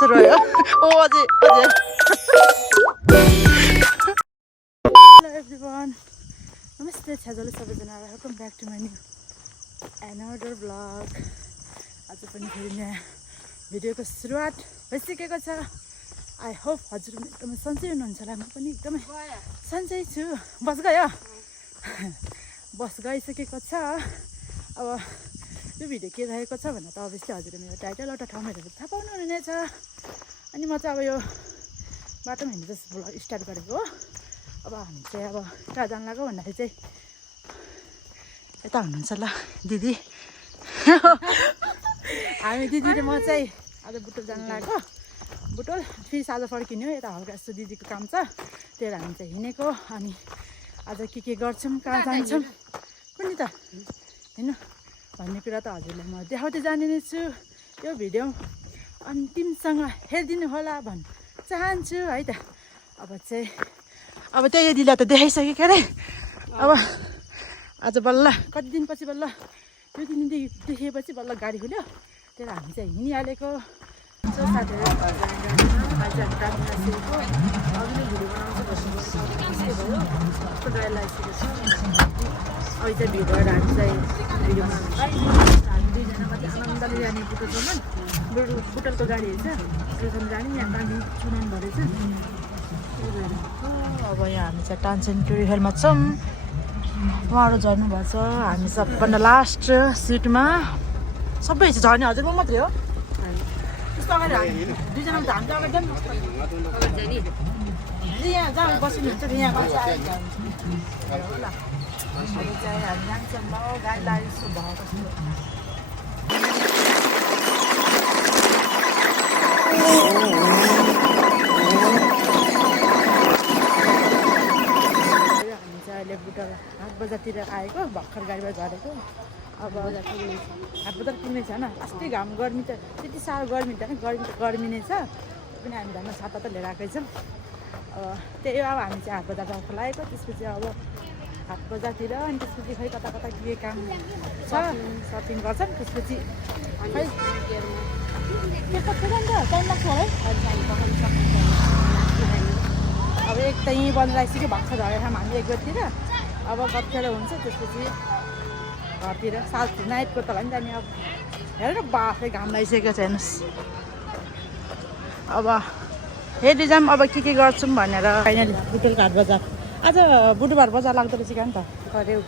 सुरु भयो ओ अझै अझै हेलो एभ्रिवान नमस्ते छ्याजोले सबैजनालाई welcome back to my new another blog आज पनि फेरि नयाँ भिडियोको सुरुवात भइसकेको छ आई होप हजुर एकदमै सन्चै हुनुहुन्छ होला म पनि एकदमै सन्चै छु बस गयो बस गइसकेको छ अब यो भिडियो के रहेको छ भन्दा त अभियसली हजुरले मेरो टाइटल एउटा ठाउँमा हेरेर थाहा पाउनु हुनेछ अनि म चाहिँ अब यो बाटोमा हिँड्नु जस्तो ब्लग स्टार्ट गरेको हो अब हामी चाहिँ अब कहाँ जानु लाग्यो भन्दाखेरि चाहिँ यता हुनुहुन्छ ल दिदी हामी दिदी र म चाहिँ आज बुटोल जानु लाग्यो बुटोल फेरि आज फर्किने हो यता हल्का यस्तो दिदीको काम छ त्यही हामी चाहिँ हिँडेको अनि आज के गर्छौँ कहाँ जान्छौँ कुनि त होइन भन्ने कुरा त हजुरलाई म देखाउँदै जाने नै छु यो भिडियो अन्तिमसँग हेरिदिनु होला भन्न चाहन्छु है त अब त्यही दिदीलाई त देखाइसकेँ के अरे अब आज बल्ल कति दिनपछि बल्ल यो दिन देखेपछि बल्ल गाडी खुल्यो त्यही हामी चाहिँ हिँडिहालेको साथीहरू अहिले चाहिँ भिड भएर हामी चाहिँ भिडियो बनाउनु हामी दुईजना मात्रै आनन्दले जाने बुटोलसम्म बुटोलको गाडीहरू छ बुटोलसम्म जाने यहाँ पानी चुनान भरेछ अब यहाँ हामी चाहिँ टान्सन टुरिहलमा छौँ उहाँहरू झर्नु भएको छ हामी सबभन्दा लास्ट सिटमा सबै झर्ने हजुर म मात्रै हो त्यस्तो अगाडि दुईजना त हामी त अगाडि जानु यहाँ जहाँ बसिनुहुन्छ यहाँ बस्छ ल अब चाहिँ हामी जान्छौँ ल गाडी लाग्यो जस्तो भएको हामी चाहिँ अहिले बुटोल हाट बजारतिर आएको भर्खर गाडीबाट झरेको अब हाट बजार पुग्ने छैन अस्ति घाम गर्मी त त्यति साह्रो गर्मी त गर्मी नै छ पनि हामी घरमा छाता त लिएर आएकै छौँ अब त्यही हो अब हामी चाहिँ हाट बजार जानको लागेको त्यसपछि अब हाट बजारतिर अनि त्यसपछि खै कता कता के काम छ सपिङ गर्छन् त्यसपछि खै के कस्तो जान्छ टाइम लाग्छ है अब एक त यहीँ बन्द राखिसक्यो भाग्छ झरेर हामी एक बजीतिर अब कतिखेर हुन्छ त्यसपछि घरतिर सात नाइटको तल पनि जाने अब हेरेर बाफै घाम लगाइसकेको छ हेर्नुहोस् अब हेर्दै जाऊँ अब के गर्छौँ भनेर फाइनली बुटोलको हाट बजार आज बुधबार बजार लाग्दो रहेछ क्या नि त गऱ्यौ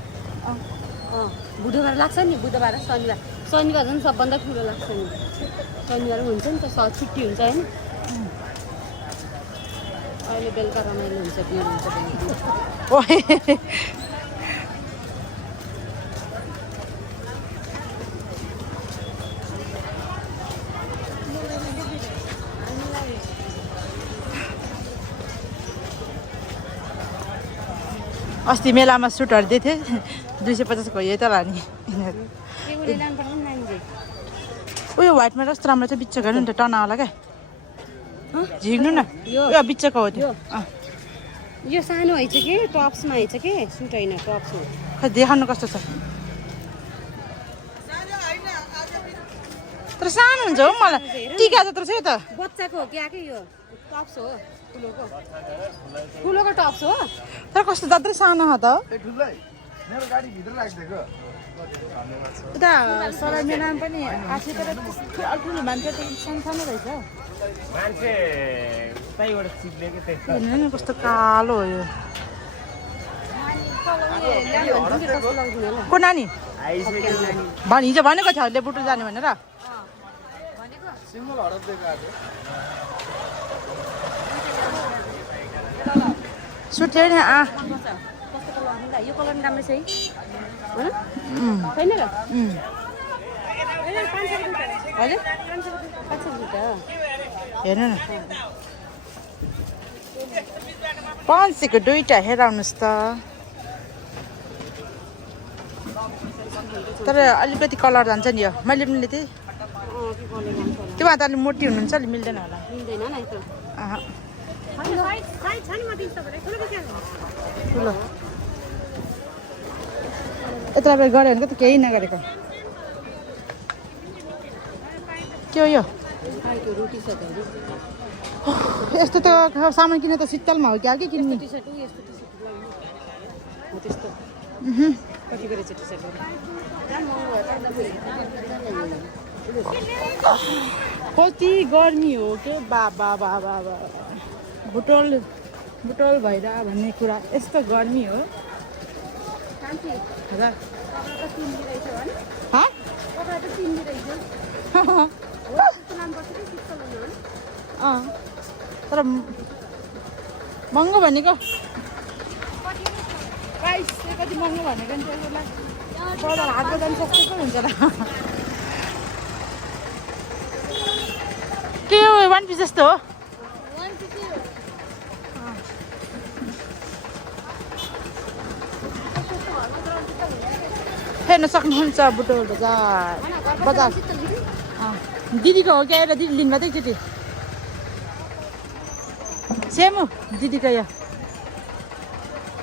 बुधबार लाग्छ नि बुधबार शनिबार झन् सबभन्दा ठुलो लाग्छ नि शनिबार हुन्छ नि त छुट्टी हुन्छ होइन अहिले बेलुका रमाइलो हुन्छ भिड हुन्छ अस्ति मेलामा सुटहरू दिएको थिएँ 250 यही त लाने उयो व्हाइटमा कस्तो राम्रो छ बिच्चको हेर्नु नि त टनावाला क्या झिक्नु न यो बिच्चको हो त्यो यो सानो हैछ कि टप्समा हैछ कि सुट होइन टप्स हो खै देखाउनु कस्तो छ तर सानो हुन्छ हो मलाई टिका जत्रो छ यो त बच्चाको हो क्या यो टप्स हो ठुलोको टप्स हो तर कस्तो जत्रै सानो हो त उता सराई मेलामा पनि आएको तर ठुलो मान्छे त सानो रहेछ कस्तो कालो हो यो को नानी हिजो भनेको थियो अहिले बुटोल जाने भनेर सुट नि यो कलर राम्रो छ है छैन र हेर्नु न 500को दुईटा हेराउनुहोस् त तर अलिकति कलर जान्छ नि यो मैले पनि लिएको थिएँ त्योमा त अलिक मोटी हुनुहुन्छ अलि मिल्दैन होला ठुलो यत्रो बेला गऱ्यो भने त केही नगरेको के हो यो त्यो रोटी सर्टहरू यस्तो त सामान किन्नु त शीतलमा हो क्या के किन्ने टी सर्ट यस्तो टी सर्ट लगाउनु हो त्यस्तो कति गरेछ टी सर्टहरू कति गर्मी हो के बाबा बाबा बाबा बुटोल बुटोल भएर भन्ने कुरा यस्तो गर्मी हो हजुर तर महँगो भनेको प्राइस चाहिँ कति महँगो भनेको नि त्यसलाई बजार हाट बजार सस्तो पो हुन्छ र के हो 1 पिस जस्तो हो हेर्न सक्नुहुन्छ बुटोल बजार बजार दिदीको हो क्या एउटा दिदी लिनु भएको एकचोटि सेम हो दिदीको यो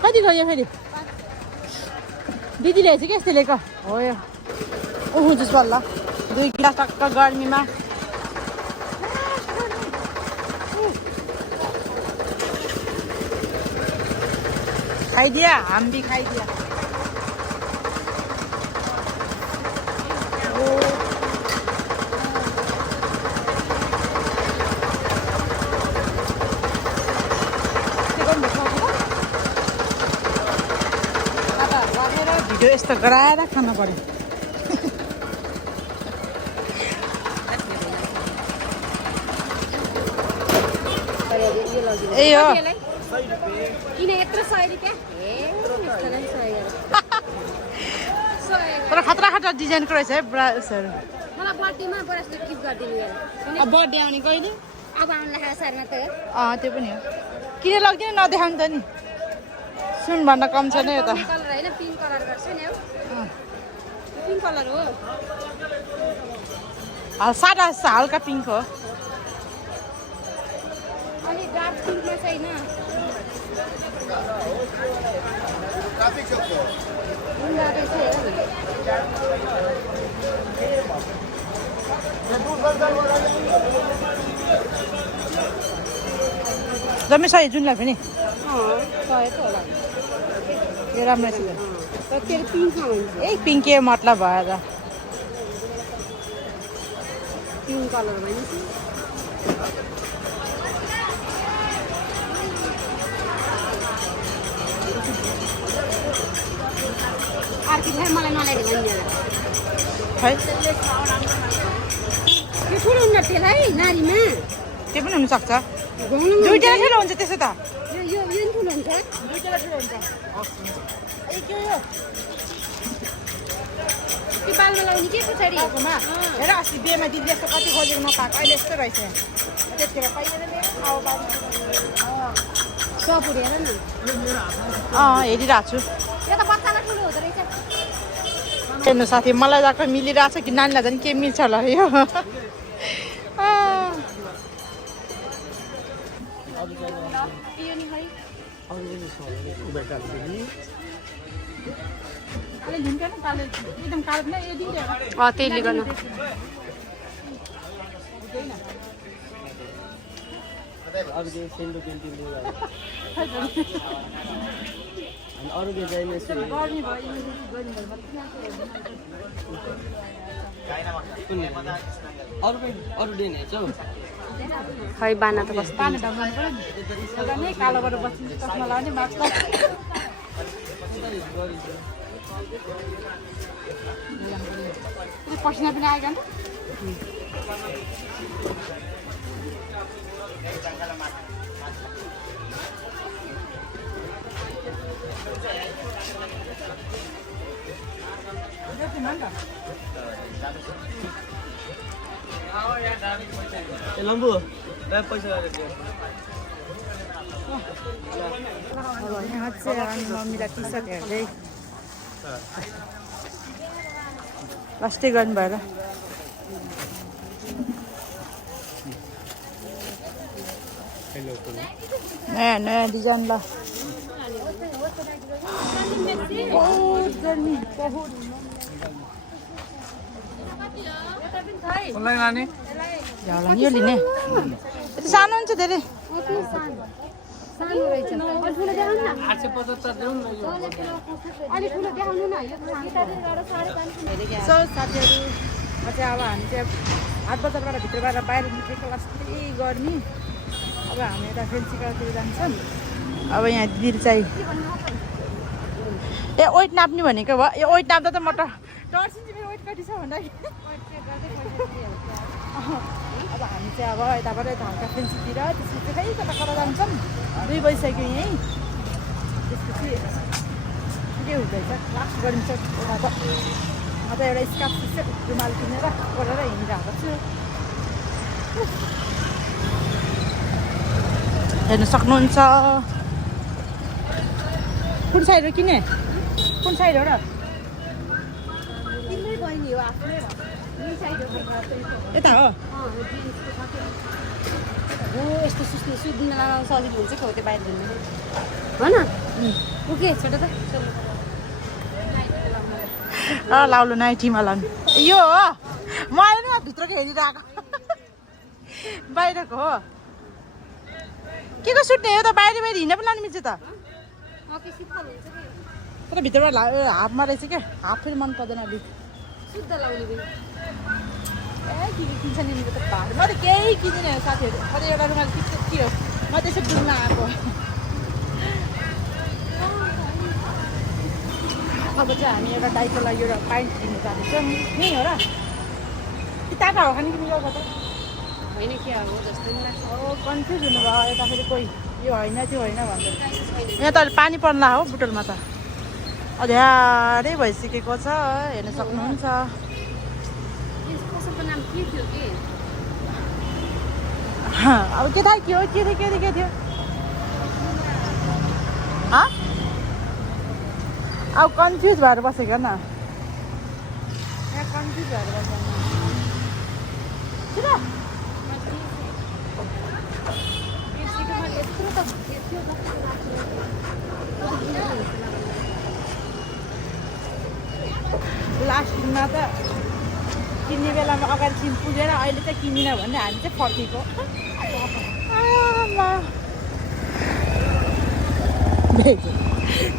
कति गयो फेरि दिदीले चाहिँ के यस्तो लिएको हो यो ओहो जुस बल्ल 2 गिलास टक्क गर्मीमा खाइदिया हामी खाइदिया भिडियो यस्तो गराएर खानु पर्यो ए हो किन यत्रो 100 रुपैयाँ तर खतरा खतरा डिजाइनको रहेछ है ब्राउजहरू मलाई बर्थडेमा ब्रासलेट गिफ्ट गरिदिनु यार अब बर्थडे आउने कहिले अब आउनुलाई सारमा त त्यो पनि हो किन लगिदिनु नदेखाउनु त नि सुन भन्न कम छ नि यता कलर हैन पिङ्क कलर गर्छु नि पिङ्क कलर हो सादा हल्का पिङ्क हो अनि डार्क पिङ्कमा छैन जम्मै सही जुनलाई पनि सय त होला यो राम्रो छ तर तेरो पिङ्कमा हुन्छ ए पिङ्क के मतलब भएर पिङ्क कलर भन्छ अर्को फेरि मलाई नल्याइदिनु भनिदिएर खै यो ठुलो हुन्न तेल है नारीमा त्यो पनि हुनसक्छ दुईजना ठुलो हुन्छ त्यसो त यो यो ठुलो हुन्छ दुईजना ठुलो हुन्छ ए के हो त्यो बालमा लाउने के पछाडि हेर अस्ति बिहेमा दिदी यस्तो कति खोजेको नपाएको अहिले यस्तो रहेछ त्यतिखेर पहिला सपुर हेर न हेरिरहेको छु यो त बच्चालाई ठुलो हुँदो रहेछ हेर्नु साथी मलाई गएको मिलिरहेको छ कि नानीलाई झन् के मिल्छ होला यो त्यसले गर्नु खै बाना त कस्तो कालो गरेर बस्नु चस्मा लगाउने मास्क पसिना पनि आयो लम्बू पैसा यहाँ चाहिँ अनि मम्मीलाई टी सर्ट हेर्दै लास्टै गर्नु भएर नयाँ नयाँ डिजाइन ल बहुत गर्मी बहुत कसलाई लाने झ्याउला यो लिने त्यो सानो हुन्छ धेरै सानो रहेछ अलि ठुलो देखाउनु न 875 देऊ न यो अलि ठुलो देखाउनु न यो सो साथीहरू चाहिँ अब हामी चाहिँ 8 बजारबाट भित्रबाट बाहिर निस्केको अस्ति गर्मी अब हामी यता फेन्सीकातिर जान्छौँ अब यहाँ दिदी चाहिँ ए वेट नाप्ने भनेको भयो यो वेट नाप्दा त म टर्सिन्छ मेरो वेट कति छ भन्दाखेरि अब हामी चाहिँ अब यताबाट यता हल्का फेन्सीतिर त्यसपछि खै कता कता जान्छौँ 2 बजिसक्यो यहीँ त्यसपछि के हुँदैछ लास्ट गरिन्छ एउटा त म त एउटा स्कार्फ रुमाल किनेर गरेर हिँडिरहेको छु हेर्नु सक्नुहुन्छ कुन साइड हो किने कुन साइड हो र तिम्रै बहिनी हो आफ्नै हो यो साइड हो यता हो हो यस्तो सुस्ने सुत्न सजिलो हुन्छ कि हो त्यो बाहिर जानु हो न ओके छोटो त लाउनु नाइटीमा लाउनु यो हो मैले नि भित्रको हेरिरहेको बाहिरको हो के को सुत्ने हो त बाहिर बाहिर हिँड्न पनि लानु मिल्छ त ओके शीतल हुन्छ कि तर भित्रबाट हाफमा रहेछ क्या हाफ फेरि मन पर्दैन अलिक शुद्ध लाउने पनि ए के किन्छ नि मेरो त भाडा म त केही किन्दिनँ साथीहरू अझै एउटा रुमाल किन्छ के हो म त्यसो डुल्न आएको अब चाहिँ हामी एउटा दाइको लागि एउटा पाइन्ट किन्नु जाँदैछौँ यहीँ हो र कि टाटा हो खाने कि मिलाउँछ त होइन के हो जस्तो नि लाग्छ कन्फ्युज हुनुभयो यता फेरि कोही यो होइन त्यो होइन भन्दै यहाँ त अहिले पानी पर्ला हो बुटोलमा त अध्यारै भइसकेको छ हेर्न सक्नुहुन्छ पसलको नाम के थियो कि अब के थाहा के हो के थियो अब कन्फ्युज भएर बसेको न यहाँ कन्फ्युज भएर बसेको लास्ट दिनमा त किन्ने बेलामा अगाडि सिम पुगेर अहिले चाहिँ किनिनँ भने हामी चाहिँ फर्केको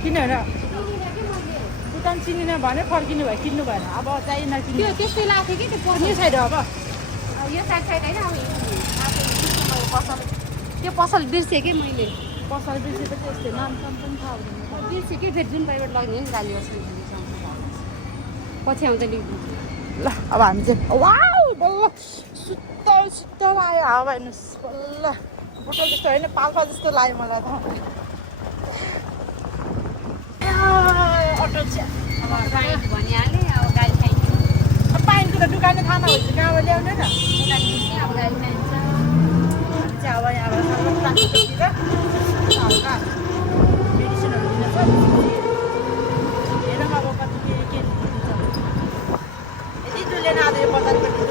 किनभने दोकान चिनिन भने फर्किनु भयो किन्नु भएन अब चाहिँ नकिन्नु त्यस्तै लाग्थ्यो कि त्यो यो साइड हो अब यो साइड होइन त्यो पसल बिर्सेँ कि मैले पसल बिर्सेपछि यस्तै नाम पनि थाहा हुँदैन बिर्सेँ कि फेरि जुन बाहिर लग्ने नि गाली गर्छ पछि आउँदा लिनु ल अब हामी चाहिँ वाउ बल्ल सुत्तल आयो हावा हेर्नुहोस् बल्ल बुटल जस्तो होइन पाल्पा जस्तो लाग्यो मलाई त अटो चाहिँ भनिहालेँ अब गाडी चाहिन्छ पाइन्टको त दुकाने थाहा नभएपछि कहाँबाट ल्याउने र अब गाडी चाहिन्छ चाहिँ अब यहाँबाट ट्राफिकतिर हल्का मेडिसिनहरू दिनु छ हेरौँ अब कति के दिन्छ यदि दुले नआयो बजारपट्टि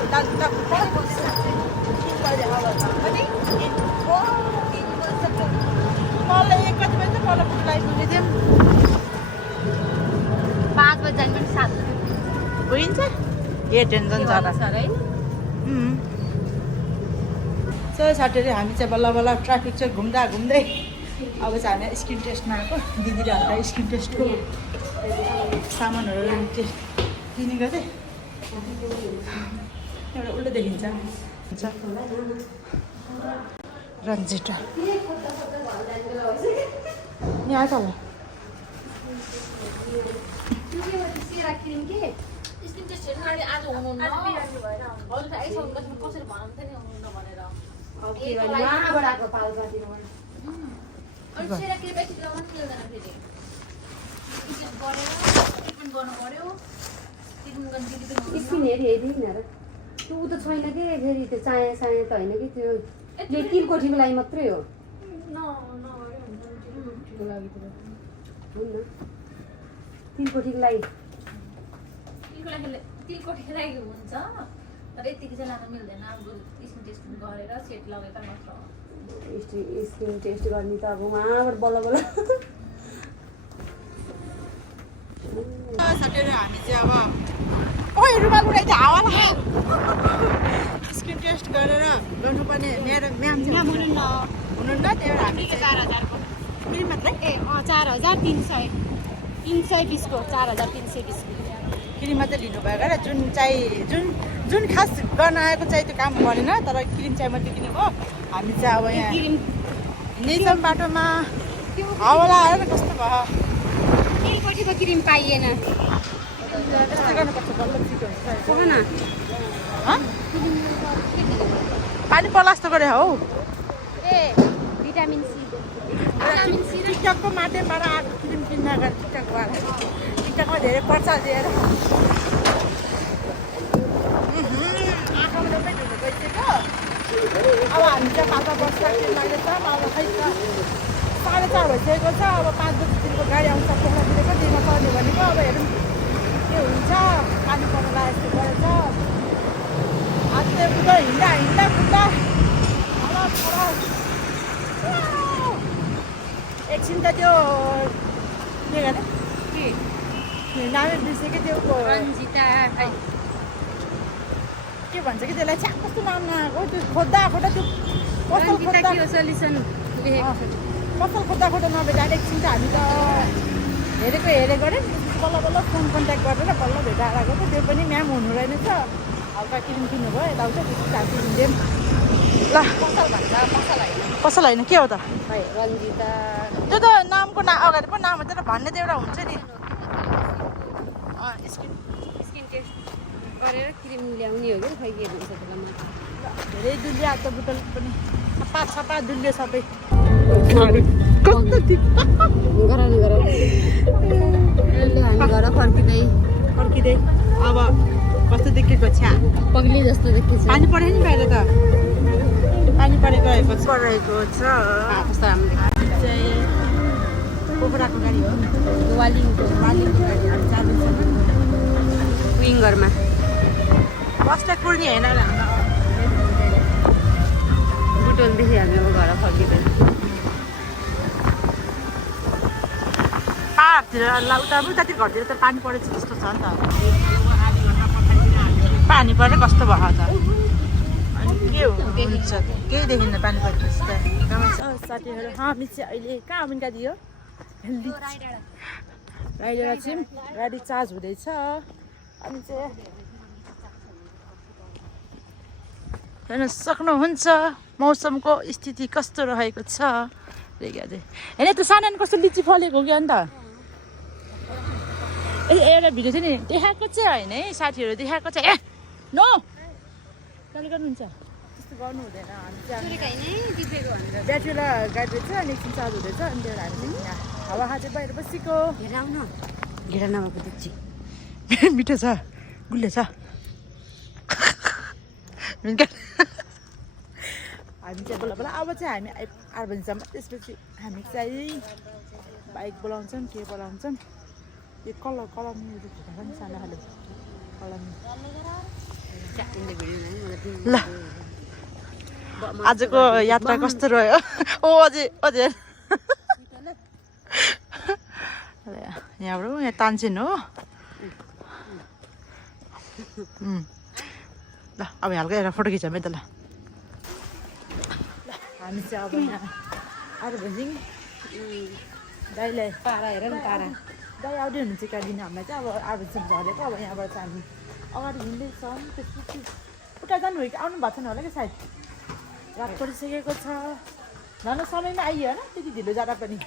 मलाई 1 कति बजी मलाई पुग्लाई पुगिदिउँ 5 बजी जानु पनि 7 पुगिन्छ ए टेन्सन छ र सो साथीहरू हामी चाहिँ बल्ल बल्ल ट्राफिक चाहिँ घुम्दा घुम्दै अब चाहिँ हामी स्किन टेस्टमा आएको दिदीले हाल्दा स्किन टेस्टको सामानहरू किनेको थिएँ एउटा उल्टो देखिन्छ रन्जिता यहाँ त होला स्किन हेरि न र त्यो उ त छैन कि फेरि त्यो चाया त होइन कि त्यो तिलकोठीको लागि मात्रै हो तिलकोठीको लागि तिलकोठीको लागि हुन्छ तर यतिको चाहिँ लान मिल्दैन स्किन टेस्ट गरेर सेट लगेर मात्र स्किन टेस्ट गर्ने त अब उहाँबाट बल्ल बल्ल साथीहरू हामी चाहिँ अब ओइ रुमाल उडाइदियो हावा लाग्यो स्किन टेस्ट गरेर ल्याउनुपर्ने मेरो म्याम चाहिँ हुनुहुन्न त्यही भएर हामी 4000को क्रिम मात्रै 4320 को 4320 क्रिम मात्रै लिनुभएको र जुन खास गर्न आएको चाहिँ त्यो काम गरेन तर क्रिम चाहिँ मात्रै किनेको हामी चाहिँ अब यहाँ क्रिम निजम बाटोमा हावा लगाएर कस्तो भयो एकपट्टिको क्रिम पाइएन त्यस्तै गर्नुपर्छ बल्ल ठिक हुन्छ हो न पानी पर्ला जस्तो गरे हौ ए भिटामिन सी टिकटकको माध्यमबाट आएको क्रिम किन्न गएर टिकटकबाट टिकटकमा धेरै पर्छ दिएर आँखामा डुबै धुनु गइसक्यो अब हामी चाहिँ 5 वर्ष क्रिम लाग्दैछ अब खै 4:30 भइसकेको छ अब 5 बजीदेखिको गाडी आउँछ पोखरा दिएको दिनमा चढ्ने भनेको अब हेरौँ के हुन्छ पानी पर्न लागेको जस्तो गरेछ हातले कुदा हिँड्दा कुद्दा एकछिन त त्यो के गर्ने नामै बिर्सेको त्यो रन्जिता के भन्छ कि त्यसलाई चाहिँ कस्तो नाम नआएको त्यो खोज्दा त्यो पसल खोज्दा सोल्युसन लेखेको पसल खोज्दा नभेटाएर एकछिन त हामी त हेरेको गऱ्यौँ बल्ल फोन कन्ट्याक्ट गरेर बल्ल भेटाएर आएको त त्यो पनि म्याम हुनु रहेनछ हल्का क्रिम किन्नुभयो यताउता त्यसपछि हामी किनिदियौँ ल पसल होइन के हो त रन्जिता त्यो त नामको अगाडि पो नाम हुन्छ र भन्ने त एउटा हुन्छ नि स्किन टेस्ट गरेर क्रिम ल्याउने हो कि खै के भन्छ त्यसलाई धेरै दुल्यो हात बुटल पनि छपा दुल्यो सबै कस्तो गराउनु हामी घर फर्किँदै अब कस्तो देखेको छ्या पग्ली जस्तो देखिन्छ पानी पऱ्यो नि बाहिर त पानी परेको छ कस्तो राम्रो चाहिँ पोखराको गाडी हो वालिङको गाडी हामी जाँदैछ विङ्गरमा बसलाई कुर्ने होइन बुटोलदेखि हामी अब घर फर्किँदैन पाहाडतिर उतातिर घरतिर त पानी परेछ जस्तो छ नि त पानी परेर कस्तो भयो त अनि के हुन्छ केही देखिन्न पानी परेपछि त साथीहरू हामी चाहिँ अहिले कहाँ मिन्का दियो राइडर चाहिँ गाडी चार्ज हुँदैछ अनि चाहिँ हेर्न सक्नुहुन्छ मौसमको स्थिति कस्तो रहेको छ होइन त्यो सानो कस्तो लिची फलेको हो कि अन्त एउटा भिडियो थियो नि देखाएको चाहिँ होइन है साथीहरू देखाएको चाहिँ नो कहिले गर्नुहुन्छ त्यस्तो गर्नु हुँदैन हामी चाहिँ ब्याट्रीवाला गाडी रहेछ अनि एकछिन चार्ज हुँदैछ अनि त्यही भएर हामी चाहिँ यहाँ हावा खाँदै बाहिर बसेको घेरा नभएको देख्छु मिठो छ गुलियो छ हामी चाहिँ बोला अब चाहिँ हामी 8 बजीसम्म त्यसपछि हामी चाहिँ बाइक बोलाउँछौँ के बोलाउँछौँ यो कलमी पनि सानो खाले कलमी ल आजको यात्रा कस्तो रह्यो ओ अझै यहाँबाट यहाँ तानसेन हो ल अब हल्का एउटा फोटो खिचौँ है त ल हामी चाहिँ अब यहाँ आएर भन्छौँ दाइलाई पारा हेर न पारा दाइ आउँदै हुनुहुन्छ कालिदिन हामीलाई चाहिँ अब आर्बनसम्म झरेको अब यहाँबाट चाहिँ हामी अगाडि हिँड्दैछौँ त्यसपछि उता जानु आउनु भएको छैन होला कि सायद रात परिसकेको छ झन् समयमा आइयो होइन त्यति ढिलो जाँदा पनि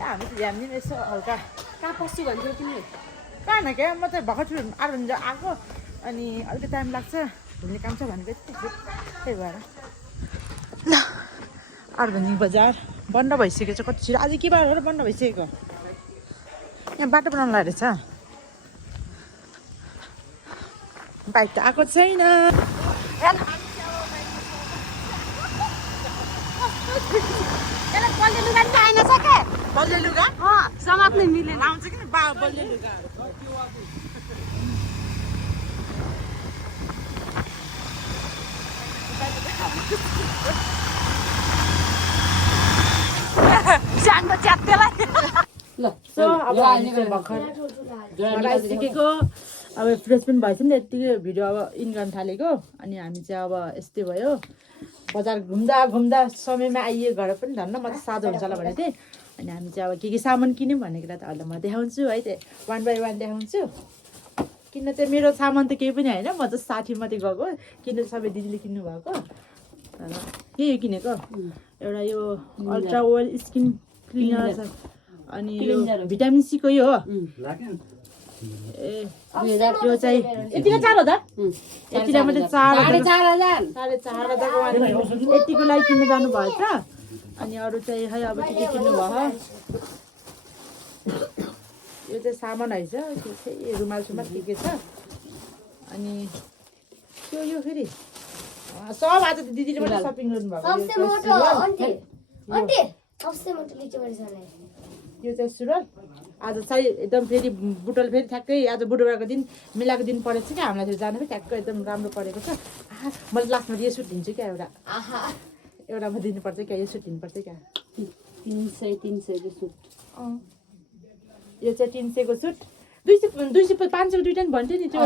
हामी त ध्यान दिनु यसो हल्का कहाँ पस्छु भन्थ्यो तिमीले कहाँ न क्या म चाहिँ भर्खर छु आर्बन आएको अनि अलिकति टाइम लाग्छ घुम्ने काम छ भनेको त्यही भएर ल आर्बन बजार बन्द भइसकेको छ कति छिटो आज के बार बन्द भइसकेको यहाँ बाटो बनाउनु लागेको रहेछ बाइक त आएको छैन बल्ले लुगा नि आएन छ के बल्ले लुगा समात्नै मिलेन आउँछ कि बल्ले लुगा सानो च्यात्तेलाई ल सो अब हामी चाहिँ भर्खर आइसकेको अब फ्रेस पनि भएछ नि यत्तिकै भिडियो अब इन गर्न थालेको अनि हामी चाहिँ अब यस्तै भयो बजार घुम्दा घुम्दा समयमा आइयो घर पनि धन्न म त साझो हुन्छ होला भनेको थिएँ अनि हामी चाहिँ अब के सामान किन्यौँ भनेको त अहिले म देखाउँछु है त्यो 1 by 1 देखाउँछु किन चाहिँ मेरो सामान त केही पनि होइन म त 60 मात्रै गएको किन सबै दिदीले किन्नु भएको तर के किनेको एउटा यो अल्ट्रा ओइल स्किन क्लिनर छ अनि यो भिटामिन सी को यो हो ए यो चाहिँ यतिको 4000 यतिलाई मात्रै 4,500 यतिको लागि किन्नु जानु भएछ अनि अरू चाहिँ है अब के किन्नु भयो यो चाहिँ सामान रहेछ के चाहिँ रुमाल सुमाल के छ अनि यो फेरि सब आज त दिदीले मात्रै सपिङ गर्नुभएको यो चाहिँ सुरुवाल आज चाहिँ एकदम फेरि बुटल फेरि ठ्याक्कै आज बुधबारको दिन मेलाको दिन परेको छ क्या हामीलाई फेरि जानु फेरि ठ्याक्कै एकदम राम्रो परेको छ मैले लास्टमा यो सुट लिन्छु क्या एउटामा दिनुपर्छ क्या यो सुट लिनुपर्छ क्या 300 को सुट यो चाहिँ 300 को सुट 200 500 दुईटा नि भन्थ्यो नि त्यो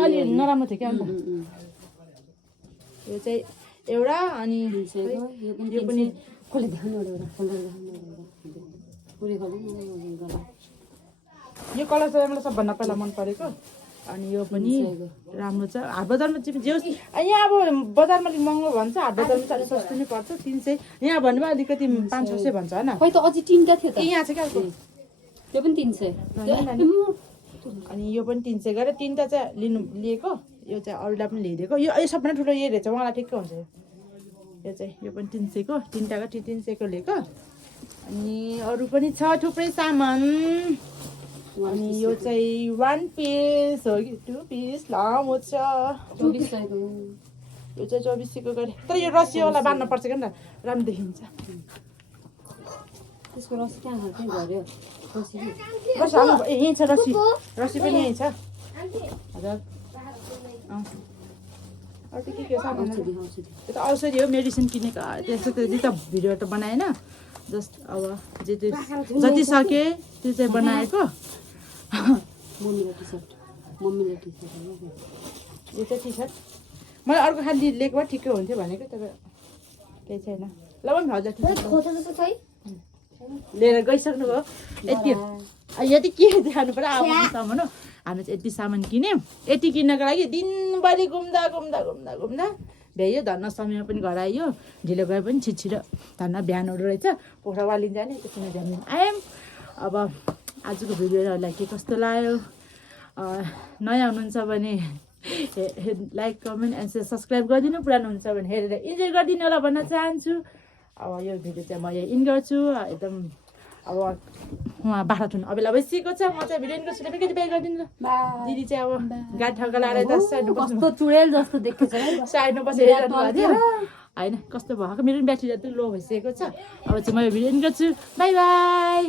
अलि नराम्रो थियो क्या अन्त यो चाहिँ एउटा अनि यो पनि कसले देखाउनु यो कलर चाहिँ मलाई सबभन्दा पहिला मन परेको अनि यो पनि राम्रो छ हाट बजारमा चाहिँ जे होस् यहाँ अब बजारमा अलिक महँगो भन्छ हाट बजारमा चाहिँ अलिक सस्तो नै पर्छ 300 यहाँ भन्नुभयो अलिकति 500-600 भन्छ होइन खै त अझै तिनटा थियो त यहाँ चाहिँ क्या त्यो पनि 300 अनि यो पनि 300 गरेर तिनवटा चाहिँ लिएको यो चाहिँ अरूलाई पनि ल्याइदिएको यो सबभन्दा ठुलो यो रहेछ उहाँलाई ठिक्कै हुन्छ यो चाहिँ यो पनि 300 को तिनवटाको 300 को लिएको अनि अरू पनि छ थुप्रै सामान अनि यो चाहिँ 1 पिस हो कि 2 पिस लामो छ 2400 यो चाहिँ 2400 को गरे तर यो रस्सीवाला बाँध्नु पर्छ क्या राम्रो देखिन्छ त्यसको रस्सी कहाँ हाल्थ्यो झर्यो यहीँ छ रस्सी पनि यहीँ छ हजुर अरू के सामान त्यो त औषधि हो मेडिसिन किनेको त्यस्तो त भिडियो त बनाएन जस्ट अब जति सके त्यो चाहिँ बनाएको मम्मीले टी सर्ट यो चाहिँ टी सर्ट मलाई अर्को खालि लिएको भए ठिकै हुन्थ्यो भनेको तर केही छैन ल पनि हजुर लिएर गइसक्नु भयो यति के देखाउनु पर्यो अब सामान हो हामी चाहिँ यति सामान किन्यौँ यति किन्नको लागि दिनभरि घुम्दा भ्याइयो धन्न समयमा पनि घर आइयो ढिलो गए पनि छिटो धन्न बिहानहरू रहेछ पोखरा वालिन जाने त्यसमा बिहान आयौँ अब आजको भिडियोहरूलाई के कस्तो लाग्यो नयाँ हुनुहुन्छ भने लाइक कमेन्ट एन्ड सब्सक्राइब गरिदिनु पुरानो हुन्छ भने हेरेर इन्जोय गरिदिनु होला भन्न चाहन्छु अब यो भिडियो चाहिँ म यहाँ इन गर्छु एकदम अब उहाँ बाख्रा थुन अबेला भइसकेको छ म चाहिँ भिडियो इन गर्छु कति बाई गरिदिनु दिदी चाहिँ अब गाडी ठग्गा लगाएर कस्तो चुडेल जस्तो देख्छ साइडमा बसेर हेरिरहनु भएको थियो होइन कस्तो भएको मेरो पनि ब्याट्री जति लो भइसकेको छ अब चाहिँ म यो भिडियो इन गर्छु बाई बाई